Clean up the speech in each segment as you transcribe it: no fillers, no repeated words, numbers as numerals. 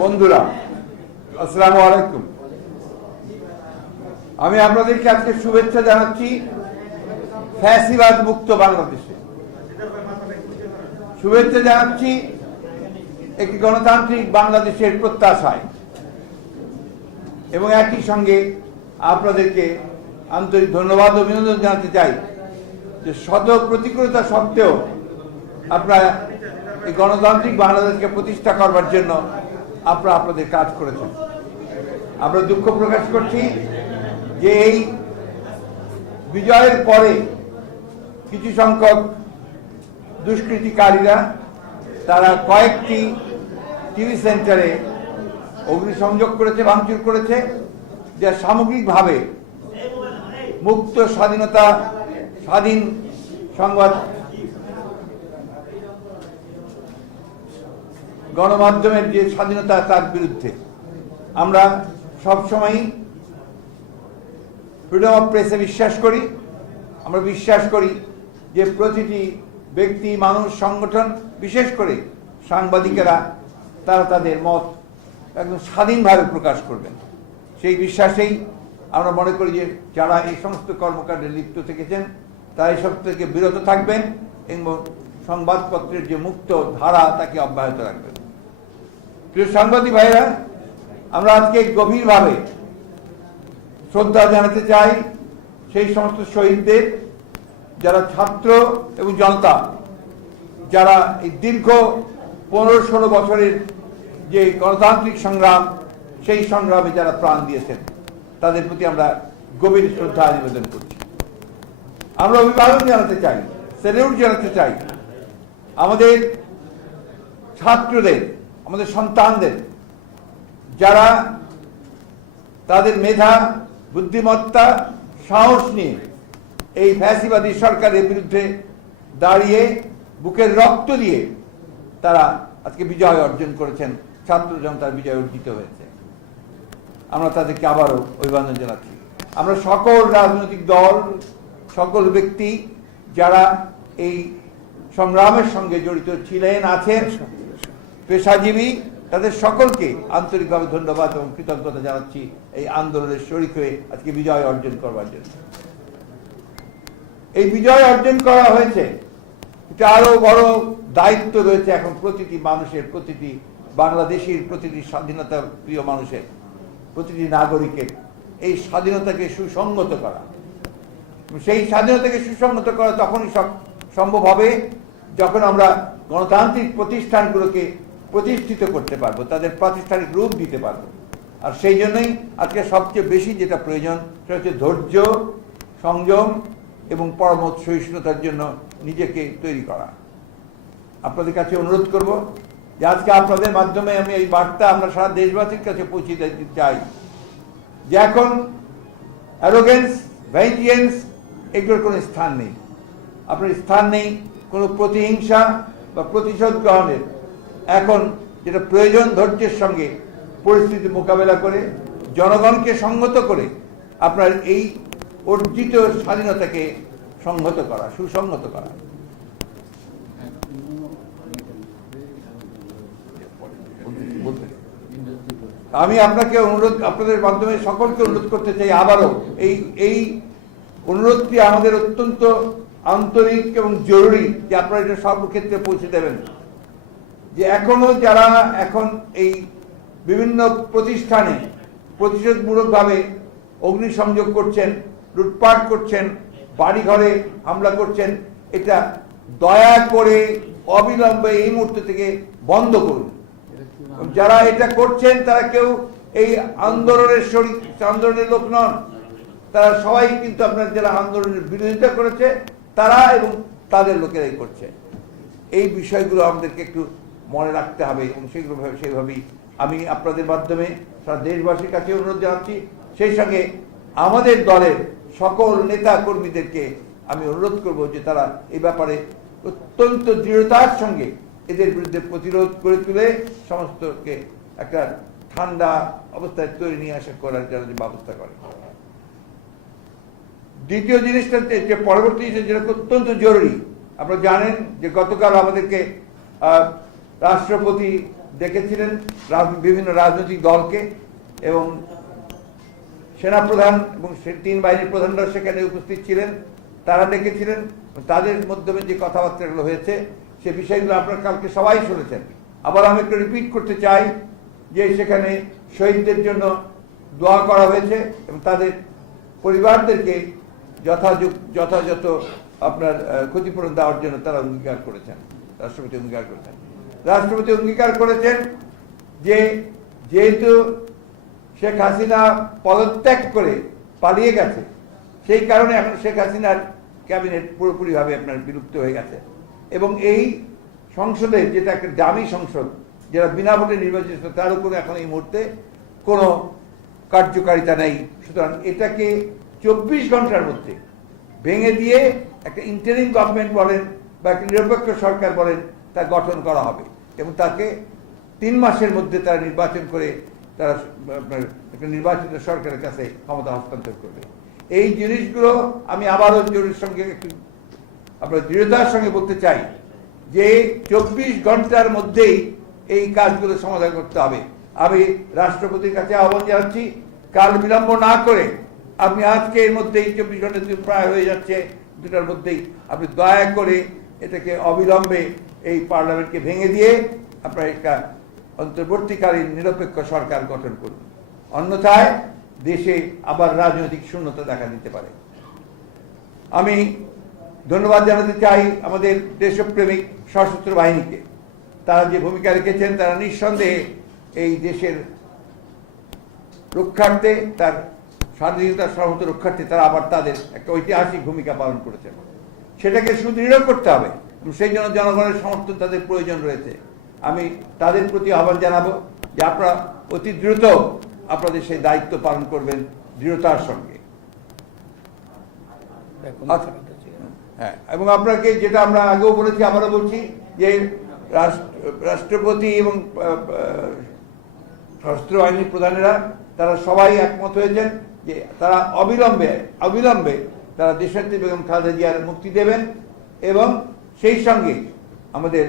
বন্ধুরা, আসসালামু আলাইকুম। আমি আপনাদেরকে আজকে শুভেচ্ছা জানাচ্ছি ফ্যাসিবাদ মুক্ত বাংলাদেশে। শুভেচ্ছা জানাচ্ছি একটি গণতান্ত্রিক বাংলাদেশের প্রত্যাশায়, এবং একই সঙ্গে আপনাদেরকে আন্তরিক ধন্যবাদ ও অভিনন্দন জানাতে চাই যে শত প্রতিকূলতা সত্ত্বেও আপনারা এই গণতান্ত্রিক বাংলাদেশকে প্রতিষ্ঠা করবার জন্য আপনারা আপনাদের কাজ করেছেন। আমরা দুঃখ প্রকাশ করছি যে এই বিজয়ের পরে কিছু সংখ্যক দুষ্কৃতিকারীরা তারা কয়েকটি টিভি সেন্টারে অগ্নিসংযোগ করেছে, ভাঙচুর করেছে, যা সামগ্রিকভাবে মুক্ত স্বাধীন সংবাদ গণমাধ্যমের যে স্বাধীনতা তার বিরুদ্ধে। আমরা সবসময় ফ্রিডম অফ প্রেসে বিশ্বাস করি। আমরা বিশ্বাস করি যে প্রতিটি ব্যক্তি, মানুষ, সংগঠন, বিশেষ করে সাংবাদিকেরা তারা তাদের মত একদম স্বাধীনভাবে প্রকাশ করবেন। সেই বিশ্বাসেই আমরা মনে করি যে যারা এই সমস্ত কর্মকাণ্ডে লিপ্ত থেকেছেন তারা এসব থেকে বিরত থাকবেন এবং সংবাদপত্রের যে মুক্ত ধারা তাকে অব্যাহত রাখবেন। প্রিয় সাংবাদিক ভাইরা, আমরা আজকে গভীরভাবে শ্রদ্ধা জানাতে চাই সেই সমস্ত শহীদদের, যারা ছাত্র এবং জনতা, যারা এই দীর্ঘ 15-16 বছরের যে গণতান্ত্রিক সংগ্রাম, সেই সংগ্রামে যারা প্রাণ দিয়েছেন, তাদের প্রতি আমরা গভীর শ্রদ্ধা নিবেদন করছি। আমরা অভিবাদন জানাতে চাই, স্যালিউট জানাতে চাই আমাদের ছাত্রদের, আমাদের সন্তানদের, যারা তাদের মেধা, বুদ্ধিমত্তা, সাহস নিয়ে এই ফ্যাসিবাদী সরকারের বিরুদ্ধে দাঁড়িয়ে বুকের রক্ত দিয়ে তারা আজকে বিজয় অর্জন করেছেন, ছাত্র জনতার বিজয় অর্জিত হয়েছে। আমরা তাদেরকে আবারও অভিবাদন জানাচ্ছি। আমরা সকল রাজনৈতিক দল, সকল ব্যক্তি যারা এই সংগ্রামের সঙ্গে জড়িত ছিলেন, আছেন, পেশাজীবী, তাদের সকলকে আন্তরিকভাবে ধন্যবাদ এবং কৃতজ্ঞতা জানাচ্ছি এই আন্দোলনের শরিক হয়ে আজকে বিজয় অর্জন করবার জন্য। এই বিজয় অর্জন করা হয়েছে, এটা আরো বড় দায়িত্ব রয়েছে এখন প্রতিটি মানুষের, প্রতিটি বাংলাদেশির, প্রতিটি স্বাধীনতা প্রিয় মানুষের, প্রতিটি নাগরিকের এই স্বাধীনতাকে সুসংগত করা। সেই স্বাধীনতাকে সুসংগত করা তখনই সম্ভব হবে যখন আমরা গণতান্ত্রিক প্রতিষ্ঠানগুলোকে প্রতিষ্ঠিত করতে পারবো, তাদের প্রাতিষ্ঠানিক রূপ দিতে পারবো। আর সেই জন্যই আজকে সবচেয়ে বেশি যেটা প্রয়োজন সেটা হচ্ছে ধৈর্য, সংযম এবং পরমত সহিষ্ণুতার জন্য নিজেকে তৈরি করা। আপনাদের কাছে অনুরোধ করব যে আজকে আপনাদের মাধ্যমে আমি এই বার্তা আমরা সারা দেশবাসীর কাছে পৌঁছে দিতে চাই যে এখন অ্যারোগেন্স, ভেঞ্জিয়েন্স এগুলোর কোনো স্থান নেই। আপনার স্থান নেই কোনো প্রতিহিংসা বা প্রতিশোধ গ্রহণের। এখন যেটা প্রয়োজন, ধৈর্যের সঙ্গে পরিস্থিতি মোকাবেলা করে জনগণকে সংহত করে আপনার এই অর্জিত স্বাধীনতাকে সংহত করা, সুসংহত করা। আমি আপনাদের মাধ্যমে সকলকে অনুরোধ করতে চাই আবারও এই অনুরোধটি আমাদের অত্যন্ত আন্তরিক এবং জরুরি যে আপনারা এটা সর্বক্ষেত্রে পৌঁছে দেবেন যে এখনো যারা এখন এই বিভিন্ন প্রতিষ্ঠানে প্রতিশোধমূলকভাবে অগ্নিসংযোগ করছেন, লুটপাট করছেন, বাড়িঘরে হামলা করছেন, এটা দয়া করে অবিলম্বে এই মুহূর্ত থেকে বন্ধ করুন। যারা এটা করছেন তারা কেউ এই আন্দোলনের লোক নন, তারা সবাই কিন্তু আপনার যারা আন্দোলনের বিরোধিতা করেছে তারা এবং তাদের লোকেরাই করছে। এই বিষয়গুলো আমাদেরকে একটু মনে রাখতে হবে এবং সেইভাবেই আমি আপনাদের মাধ্যমে সারা দেশবাসীর কাছে অনুরোধ জানাচ্ছি। সেই সঙ্গে আমাদের দলের সকল নেতা কর্মীদেরকে আমি অনুরোধ করব যে তারা এই ব্যাপারে অত্যন্ত দৃঢ়তার সঙ্গে এদের বিরুদ্ধে প্রতিরোধ করে তুলে সমস্তকে একটা ঠান্ডা অবস্থায় তৈরি নিয়ে আসা করার জন্য ব্যবস্থা করে। দ্বিতীয় জিনিসটা যে পরবর্তী যেটা অত্যন্ত জরুরি, আপনারা জানেন যে গতকাল আমাদেরকে রাষ্ট্রপতি ডেকেছিলেন বিভিন্ন রাজনৈতিক দলকে, এবং সেনাপ্রধান এবং 3 বাহিনীর প্রধানরা সেখানে উপস্থিত ছিলেন, তারা ডেকেছিলেন। তাদের মাধ্যমে যে কথাবার্তাগুলো হয়েছে সে বিষয়গুলো আপনারা কালকে সবাই শুনেছেন। আবার আমি একটু রিপিট করতে চাই যে সেখানে শহীদদের জন্য দোয়া করা হয়েছে এবং তাদের পরিবারদেরকে যথাযথ আপনার ক্ষতিপূরণ দেওয়ার জন্য তারা অঙ্গীকার করেছেন, রাষ্ট্রপতি অঙ্গীকার করেছেন। রাষ্ট্রপতি অঙ্গীকার করেছেন যে যেহেতু শেখ হাসিনা পদত্যাগ করে পালিয়ে গেছে, সেই কারণে এখন শেখ হাসিনার ক্যাবিনেট পুরোপুরিভাবে আপনার বিলুপ্ত হয়ে গেছে, এবং এই সংসদে যেটা একটা দামি সংসদ, যারা বিনা ভোটে নির্বাচিত, তার উপরে এখন এই মুহূর্তে কোনো কার্যকারিতা নেই। সুতরাং এটাকে 24 ঘন্টার মধ্যে ভেঙে দিয়ে একটা ইন্টারিম গভর্নমেন্ট বলেন বা একটা নিরপেক্ষ সরকার বলেন, তা গঠন করা হবে, এবং তাকে 3 মাসের মধ্যে তারা নির্বাচন করে তারা আপনার একটা নির্বাচিত সরকারের কাছে ক্ষমতা হস্তান্তর করবে। এই জিনিসগুলো আমি আবারও জোরের সঙ্গে একটু আপনার দৃঢ়তার সঙ্গে বলতে চাই যে 24 ঘন্টার মধ্যেই এই কাজগুলো সমাধান করতে হবে। আমি রাষ্ট্রপতির কাছে আহ্বান জানাচ্ছি, কাল বিলম্ব না করে আপনি আজকে এর মধ্যেই 24 ঘন্টা প্রায় হয়ে যাচ্ছে, 2টার মধ্যেই আপনি দয়া করে এটাকে অবিলম্বে এই পার্লামেন্টকে ভেঙে দিয়ে আপনার একটা অন্তর্বর্তীকালীন নিরপেক্ষ সরকার গঠন করুন, অন্যথায় দেশে আবার রাজনৈতিক শূন্যতা দেখা দিতে পারে। আমি ধন্যবাদ জানাতে চাই আমাদের দেশপ্রেমিক সশস্ত্র বাহিনীকে। তারা যে ভূমিকা রেখেছেন, তারা নিঃসন্দেহে এই দেশের রক্ষার্থে, তার স্বাধীনতার সর্বত রক্ষার্থে তারা আবার তাদের একটা ঐতিহাসিক ভূমিকা পালন করেছেন। সেটাকে সুদৃঢ় করতে হবে, সেই জন্য জনগণের সমর্থন তাদের প্রয়োজন রয়েছে। আমি তাদের প্রতি আহ্বান জানাবো যে আপনারা অতি দ্রুত আপনাদের সেই দায়িত্ব পালন করবেন দৃঢ়তার সঙ্গে। হ্যাঁ, এবং আপনাকে যেটা আমরা আগেও বলেছি, আবারও বলছি যে রাষ্ট্রপতি এবং সশস্ত্র বাহিনীর প্রধানেরা তারা সবাই একমত হয়েছেন যে তারা অবিলম্বে তারা দেশনেত্রী বেগম খালেদা জিয়ার মুক্তি দেবেন, এবং সেই সঙ্গে আমাদের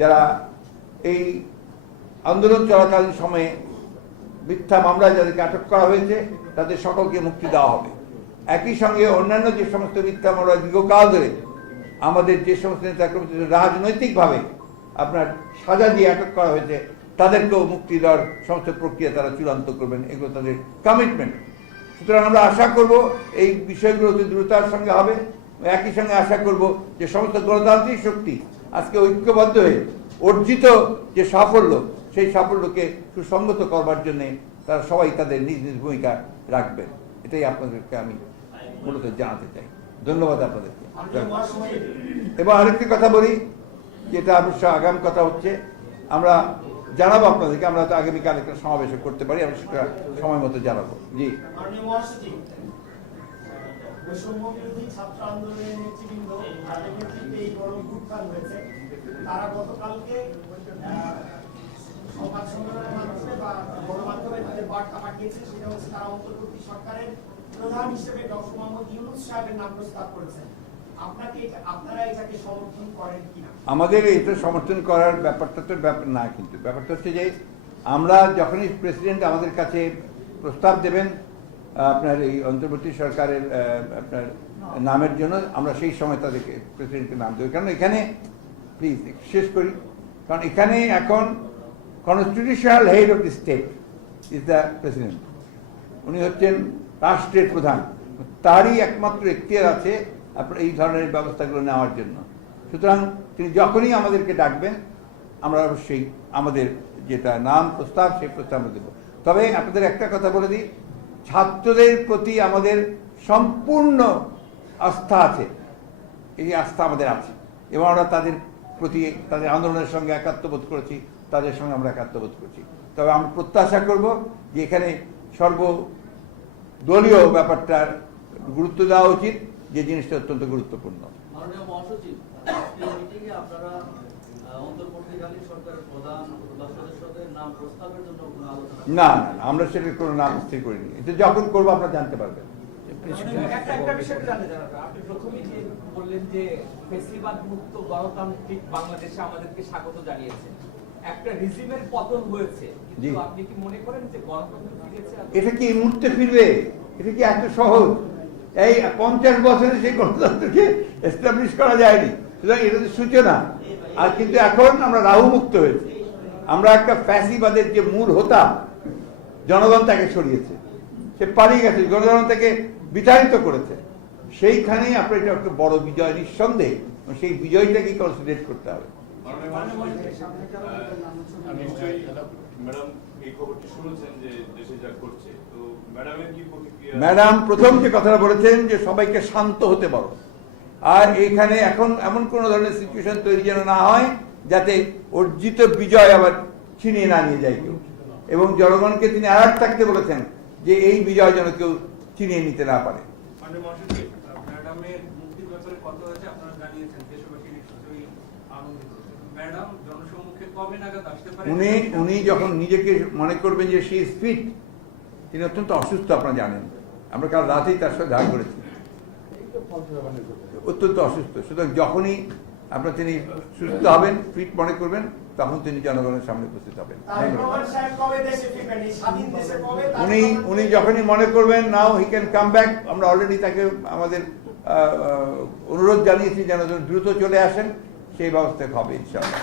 যারা এই আন্দোলন চলাকালীন সময়ে মিথ্যা মামলায় যাদেরকে আটক করা হয়েছে তাদের সকলকে মুক্তি দেওয়া হবে। একই সঙ্গে অন্যান্য যে সমস্ত মিথ্যা মামলা দীর্ঘকাল ধরে আমাদের যে সমস্ত নেতাকর্মীদের রাজনৈতিকভাবে আপনার সাজা দিয়ে আটক করা হয়েছে, তাদেরকেও মুক্তি দেওয়ার সমস্ত প্রক্রিয়া তারা চূড়ান্ত করবেন, এগুলো তাদের কমিটমেন্ট। সুতরাং আমরা আশা করব এই বিষয়গুলো অতি দ্রুততার সঙ্গে হবে। একই সঙ্গে আশা করব যে সমস্ত গণতান্ত্রিক শক্তি আজকে ঐক্যবদ্ধ হয়ে অর্জিত যে সাফল্য, সেই সাফল্যকে সুসংগত করবার জন্য তারা সবাই তাদের নিজ নিজ ভূমিকা রাখবেন। এটাই আপনাদেরকে আমি মূলত জানাতে চাই। ধন্যবাদ আপনাদেরকে। এবার আরেকটি কথা বলি, যেটা অবশ্য আগাম কথা হচ্ছে, আমরা জানাবো আপনাদেরকে, আমরা তো আগামীকাল একটা সমাবেশ করতে পারি, আমরা সেটা সময় মতো জানাবো। জি, ছাত্র আন্দোলনের নেতৃবৃন্দ তাদের নেতৃত্বে এই বড় উত্থান হয়েছে। তারা গতকালকে সংবাদ সম্মেলনের মাধ্যমে বা গণমাধ্যমে তাদের বার্তা পাঠিয়েছে, সেটা হচ্ছে তারা অন্তর্বর্তী সরকারের প্রধান হিসেবে ডক্টর মোহাম্মদ ইউনূস সাহেবের নাম প্রস্তাব করেছেন। আপনারা এটাকে সমর্থন করেন কিনা? আমাদের এটা সমর্থন করার ব্যাপারটা তো ব্যাপার না, কিন্তু ব্যাপারটা হচ্ছে যে আমরা যখনই প্রেসিডেন্ট আমাদের কাছে প্রস্তাব দেবেন আপনার এই অন্তর্বর্তী সরকারের আপনার নামের জন্য, আমরা সেই সময় তাদেরকে প্রেসিডেন্টের নাম দেবো। কারণ এখানে প্লিজ শেষ করি, কারণ এখানে এখন constitutional head of the state is the president. উনি হচ্ছেন রাষ্ট্রের প্রধান, তারই একমাত্র এখতিয়ার আছে আপনার এই ধরনের ব্যবস্থাগুলো নেওয়ার জন্য। সুতরাং তিনি যখনই আমাদেরকে ডাকবেন আমরা অবশ্যই আমাদের যেটা নাম প্রস্তাব সেই প্রস্তাব আমরা দেবো। তবে আপনাদের একটা কথা বলে দিই, ছাত্রদের প্রতি আমাদের সম্পূর্ণ আস্থা আছে, এই আস্থা আমাদের আছে, এবং আমরা তাদের প্রতি তাদের আন্দোলনের সঙ্গে একাত্মবোধ করেছি, তাদের সঙ্গে আমরা একাত্মবোধ করছি। তবে আমরা প্রত্যাশা করব যে এখানে সর্বদলীয় ব্যাপারটার গুরুত্ব দেওয়া উচিত, যে জিনিসটা অত্যন্ত গুরুত্বপূর্ণ। না, আমরা সেটা কোনো নাম স্থির করিনি, এটা যখন করবো আপনারা জানতে পারবেন। একটা বিষয় জানতে চান, আপনি প্রথমেই যে বললেন যে ফ্যাসিবাদ মুক্ত গণতান্ত্রিক বাংলাদেশে আমাদেরকে স্বাগত জানিয়েছেন। একটা রিজিমের পতন হয়েছে, জি। কিন্তু আপনি কি মনে করেন যে গণতন্ত্র ফিরেছে? এটা কি এই মুহূর্তে ফিরবে? এটা কি এত সহজ? এই 50 বছরে সেই গণতন্ত্রকে এস্টাবলিশ করা যায়নি। সুতরাং এটা তো সূচনা। আর কিন্তু এখন আমরা রাহু মুক্ত হয়েছি। আমরা একটা ফ্যাসিবাদের যে মূল হতাম, জনগণ তাকে সরিয়েছে, সে পালিয়ে গেছে, জনগণ তাকে বিতাড়িত করেছে। সেইখানেই আপনার এটা একটা বড় বিজয় নিঃসন্দেহে, এবং সেই বিজয়টাকে কনসিডারেট করতে হবে। নিশ্চয়ই ম্যাডাম এই খবরটি শুনেছেন যে দেশে যা করছে, তো ম্যাডামের কি প্রতিক্রিয়া? ম্যাডাম প্রথম যে কথাটা বলেছেন যে সবাইকে শান্ত হতে বলো, আর এখানে এখন এমন কোন ধরনের সিচুয়েশন তৈরি যেন না হয় যাতে অর্জিত বিজয় আবার ছিনিয়ে না নিয়ে যায় কেউ। এবং জনগণকে তিনি অ্যালার্ট থাকতে বলেছেন যে এই বিজয় যেন কেউ ছিনিয়ে নিতে না পারে। ম্যাডামের মুক্তির ব্যাপারে কথা হয়েছে, আপনারা জানিয়েছেন দেশবাসী নিশ্চয়ই আনন্দিত। ম্যাডাম জনসম্মুখে কবে নাগাদ আসতে পারে? উনি যখন নিজেকে মনে করবেন যে শি ইজ ফিট, তিনি অত্যন্ত অসুস্থ, আপনারা জানেন। আমরা কাল রাতেই তার সাথে দেখা করেছি, অত্যন্ত অসুস্থ। সুতরাং যখনই তিনি সুস্থ হবেন, ফিট মনে করবেন, তখন তিনি জনগণের সামনে উপস্থিত হবেন। তারেক রহমান সাহেব কবে দেশে ফিরবেন? এই স্বাধীন দেশে কবে? উনি যখনই মনে করবেন নাও হি ক্যান কাম ব্যাক, আমরা অলরেডি তাকে আমাদের অনুরোধ জানিয়েছি যেন দ্রুত চলে আসেন, সেই ব্যবস্থা হবে ইনশাআল্লাহ।